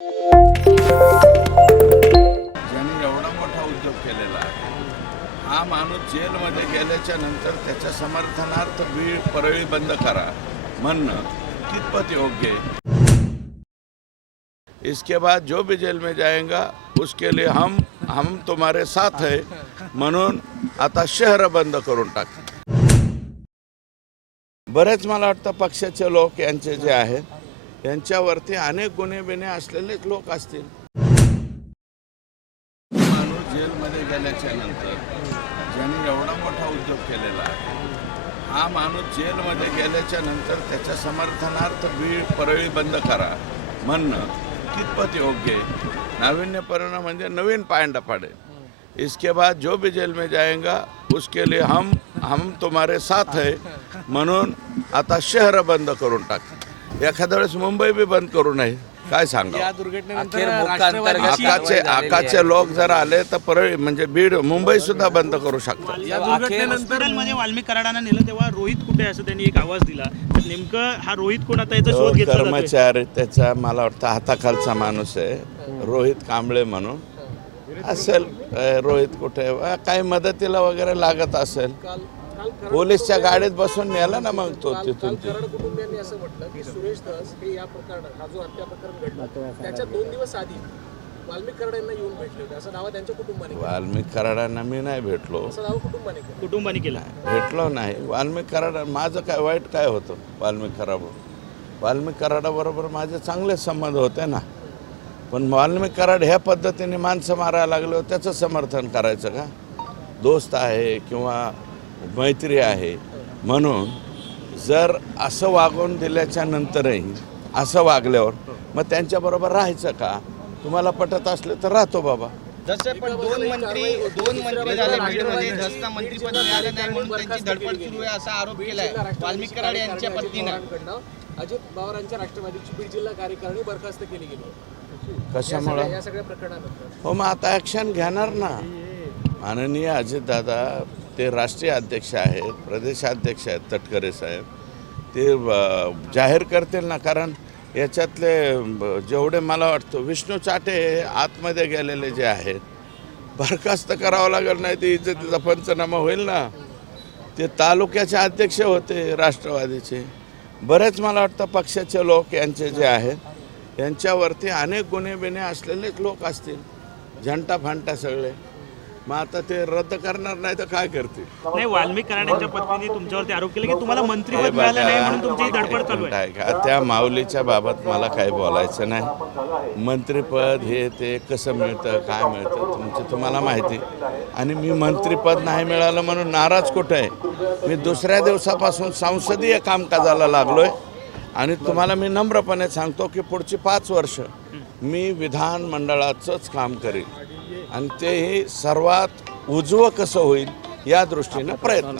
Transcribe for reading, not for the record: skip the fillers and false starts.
ज्यांनी एवढा मोठा उद्योग केलेला आहे, हा माणूस जेलमध्ये गेल्याच्या नंतर त्याच्या समर्थनार्थ बीड परळी बंद करा म्हणणं कितपत योग्य आहे? इसके बाद जो भी जेल में जाएगा उसके लिए हम तुम्हारे साथ है म्हणून आता शहर बंद करून टाक. बरेच मला वाटतं पक्षाचे लोक यांचे जे आहेत यांच्यावरती अनेक गुन्हे बिने असलेलेच लोक असतील. माणूस जेलमध्ये गेल्याच्या नंतर ज्यांनी एवढा मोठा उद्योग केलेला आहे, हा माणूस जेलमध्ये गेल्याच्या नंतर त्याच्या समर्थनार्थ बीड परळी बंद करा म्हणणं कितपत योग्य आहे? नाविन्यपूर्ण म्हणजे नवीन पायंडा पाडेल. इसके बाद जो भी जेल में जाएगा उसके लिए हम तुम्हारे साथ है म्हणून आता शहर बंद करून टाक. एखाद्या वेळेस मुंबई बी बंद करू नये. काय सांगा? आकाचे लोक जर आले तर परळी म्हणजे बीड मुंबई सुद्धा बंद करू शकतात. या दुर्घटनेनंतर म्हणजे वाल्मिक कराडांना नेलं तेव्हा रोहित कुठे असं त्यांनी एक आवाज दिला. तर नेमकं हा रोहित कोण आता याचा शोध घेतला जातोय. कर्मचारी त्याचा मला वाटतं हाताखालचा माणूस आहे, रोहित कांबळे म्हणून असेल. रोहित कुठे काही मदतीला वगैरे लागत असेल, पोलीसच्या गाडीत बसून नेला ना मग तो तिथून. कुटुंबियांनी असं म्हटलं की सुरेश धस हे या प्रकरणात हा जो हत्या प्रकरण घडला त्याच्या 2 दिवस आधी वाल्मिक कराड यांना येऊन भेटले होते असं दावा त्यांच्या कुटुंबाने केला. वाल्मिक कराडांना मी नाही भेटलो, असं दावा कुटुंबाने केला. भेटलो नाही. वाल्मिक कराड माझं काय वाईट काय होतं? वाल्मिक कराडाबरोबर माझे चांगले संबंध होते ना. पण वाल्मिक कराड ह्या पद्धतीने माणसं मारायला लागलो त्याचं समर्थन करायचं का? दोस्त आहे किंवा मैत्री आहे म्हणून जर असं वागून दिल्याच्या नंतरही असं वागल्यावर मग त्यांच्याबरोबर राहायचं का? तुम्हाला पटत असलं तर राहतो बाबा. जसे पण दोन मंत्री झाले बीडमध्ये, धसना मंत्रीपद मिळालं नाही म्हणून त्यांची धडपड सुरू आहे असा आरोप केलाय वाल्मिक कराड यांच्या पत्नीनं. अजित पवारांच्या राष्ट्रवादीची बीड जिल्हा कार्यकारिणी बरखास्त केली गेली. कशामुळं? या सगळ्या प्रकरणानंतर हो, मग आता ॲक्शन घेणार ना. माननीय अजितदादा ते राष्ट्रीय अध्यक्ष आहेत, प्रदेशाध्यक्ष आहेत तटकरे साहेब, ते जाहीर करतील ना. कारण याच्यातले जेवढे मला वाटतं विष्णू चाटे आतमध्ये गेलेले जे आहेत बरखास्त करावं लागेल, नाही ते इज्जतीचा पंचनामा होईल ना. ते तालुक्याचे अध्यक्ष होते राष्ट्रवादीचे. बरेच मला वाटतं पक्षाचे लोक यांचे जे आहेत यांच्यावरती अनेक गुन्हे बिने असलेलेच लोक असतील, झंटा फांटा सगळे. मग आता ते रद्द करणार नाही तर काय करतील? नाही, वाल्मिक कराड यांच्या पत्नीने तुमच्यावरती आरोप केला की तुम्हाला मंत्रीपद मिळालं नाही म्हणून तुमची धडपड चालू आहे. का त्या माऊलीच्या बाबत मला काही बोलायचं नाही. मंत्रीपद हे ते कसं मिळतं काय मिळतं तुम्हाला माहिती. आणि मी मंत्रीपद नाही मिळालं म्हणून नाराज कुठं आहे? मी दुसऱ्या दिवसापासून संसदीय कामकाजाला लागलोय आणि तुम्हाला मी नम्रपणे सांगतो की पुढची 5 वर्ष मी विधानमंडळाचंच काम करेन आणि तेही सर्वात उजवं कसं होईल या दृष्टीनं प्रयत्न.